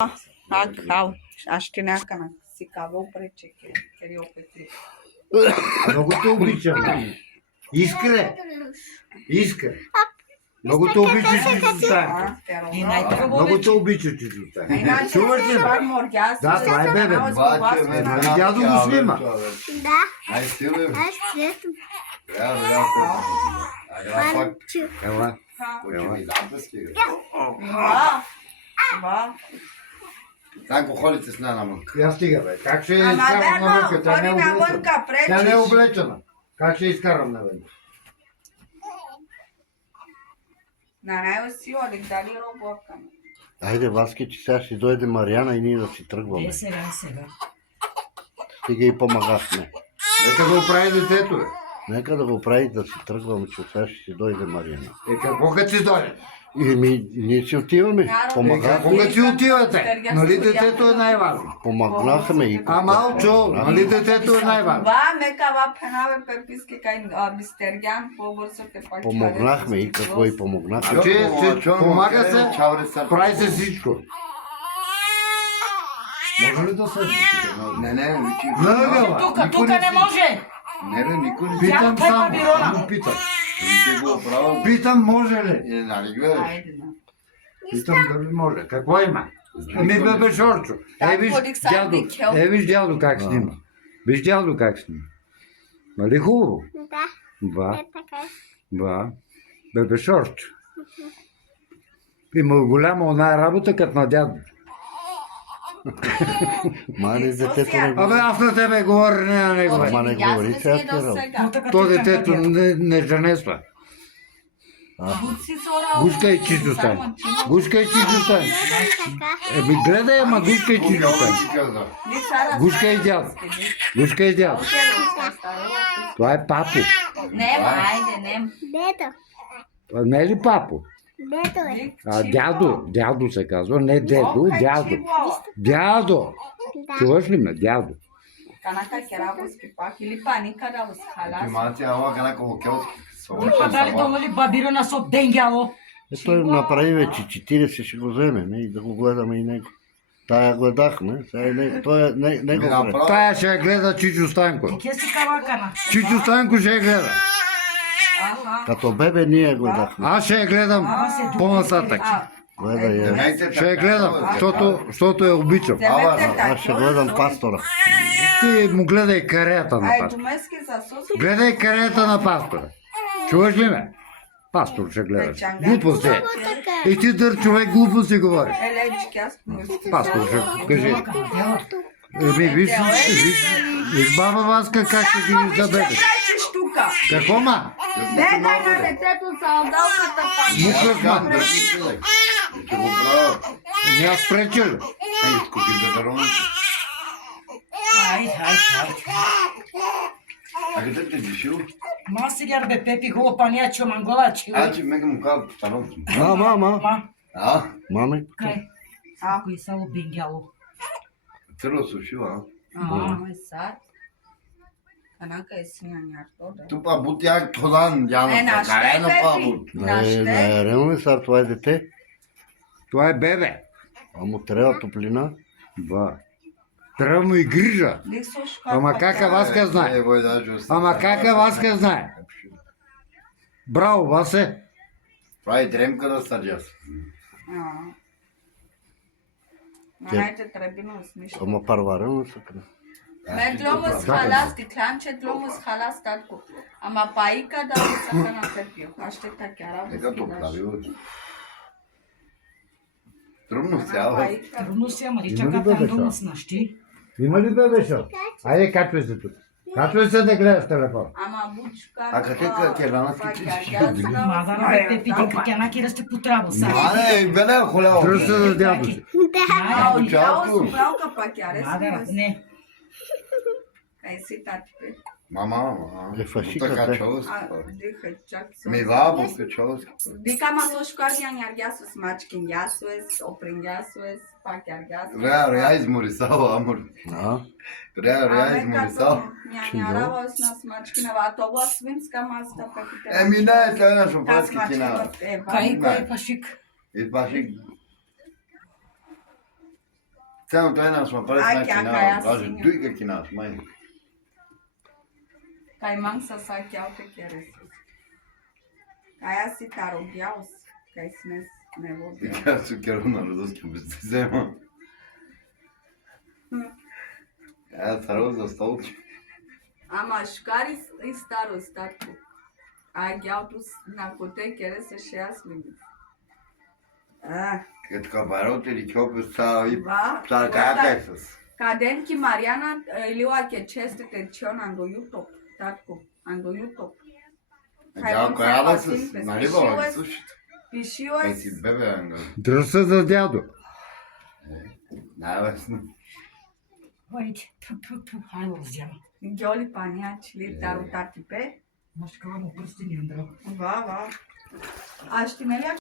Acho que не kana si кого пречеке, кери опет. Много те обичам. Искре. Искре. Много те обича чуждостранка. Много те обича чуждостранка. Чуваш ли? Да, това е бебе. Дядо го снима. Да. Ай, стиле. Аз цветом. Ела. Танко ходите с нея навън. Я стига, бе. Как ще я изкарам навън? Тя не е облечена. Как ще я изкарам навън? Айде, Васки, че сега ще дойде Мариана и ние да си тръгваме. Сега. Стига и помагахме. Нека да оправи детето, бе. Нека да го прави да си тръгваме, че сега ще си дойде Мариана. Какво като си дойде? Ние си отиваме. Какво като си отивате? Нали детето е най-важно? Помагнахме и... Малчо, нали детето е най-важно? Помогнахме и какво и помогнахме. Помага се, прави се всичко. Може ли да се... Не, Тук не може! Не, никой не Питам само, питам. Питам, може ли? Нали гледаш? Питам дали може. Какво има? Бебе Шорчо. Виж дядо как снима. Виж дядо как снима. Нали хубаво? Да. Ба. Бебе Шорчо. Има голяма она работа като на дядо. Мали детето не Абе, аз на тебе говоря, не на него. Ама не говори сега ти То детето не женесва. Гушка и чисто стане. Гушка и чисто стане. Гледай, ама гушка и чисто стане. Гушка и дядо. Гушка и дядо. Това е папо. Дето. Това не е ли папо? Дето е. Дядо се казва, не дедо, дядо. Дядо. Чуваш ли ме? Дядо. Имате ала кана колокелски. Дали дома ли бабирона со денгяло? Той направи вече 40, ще го вземем и да го гледаме и него. Тая гледахме, сега той не го гледа. Тая ще я гледа Чичо Станко. Ке си кавакана? Чичо Станко ще я гледа. Като бебе ние гледахме. Аз ще я гледам по-нататък. Гледа я. Ще я гледам, защото я обичам. Аз ще гледам пастора. Ти му гледай карията на пастора. Гледай карията на пастора. Чуваш ли ме? Пастор ще гледаш. Глупости. И ти дър човек глупости говориш. Пастор ще кажи. Виж баба Васка как ще ги забеде. Какво ма? Мукъв ма. Не аз преча ли? А къде те дишил? Ма сега бе Пепи го пания че мангола че. Че мега му казват старото. Мама. А? Маме. Кай. Кои са бенгяло? Църво сушила, Тупа бутяк тодан, Яна, карай на пабут. Не, реално ли са, това е дете? Това е бебе. А му трябва топлина. Ба. Трябва му и грижа. Ама кака Васка знае? Ама кака Васка знае? Браво, Васе. Прави дремка да сърдя. Ама парварено са къде. Медломус халас, дикланче дломус халас татко. Ама паика да се на търпио. Аще така Нека то работи. прави. Трудно сява. Трудно си, ама ли чака там дома с нащи? Има ли бебе шо? Айде, качвай се тук. Качвай се да гледаш телефон. Ама бучка. А къде керанаски ти? Мадана бе Пепи, дека тя наки да сте потрабо са. Мане, беле холяво. Тръс се за дядо си. Ау, Чао, яо чао. справка пак я Мадана, ресу. не. Кай си тати пе. Мама. Е, фашика, Така те. чолски. Диха чак. Ми бабу, ке чолски. Дика ма сошкар яргясу с мачкин ясуес, оприн ясуес, пак яргясу. Реа изморисава, амор. А? Реа изморисава. Няняра с нас мачкина, а то была свинска маста пеките. Еми не, това е на шопатски кина. Кай, кой е пашик? И пашик Samo to jedna smo pare Ai, znači chiar na, ca aia kaže sinja. duică chinaș, mai. Kaj mansa sa chiar te quieres. Aia si tarogiaus, kaj snes ne vodio. Ja su chiar una rodoscă pe sistema. Ja staro za stolci. Ama škari i staro statku. A ja tu na kote quieres se šeas limi. Ah, Kad kaparoteri čope stavi, va. sa kakajsas. Caden ki Mariana iliua che cheste tension ando YouTube. Tatku, ando YouTube. Ja koja sas, nalibala slušajte. Kaj Pišiuas, si bebe anga. Дръжте за дядо. Najvasno. Uite, hai lo взема. Gioli paniaci, li taru tatipe. Maš kao mu prstini, Andro. Va, va. A știi, Melia,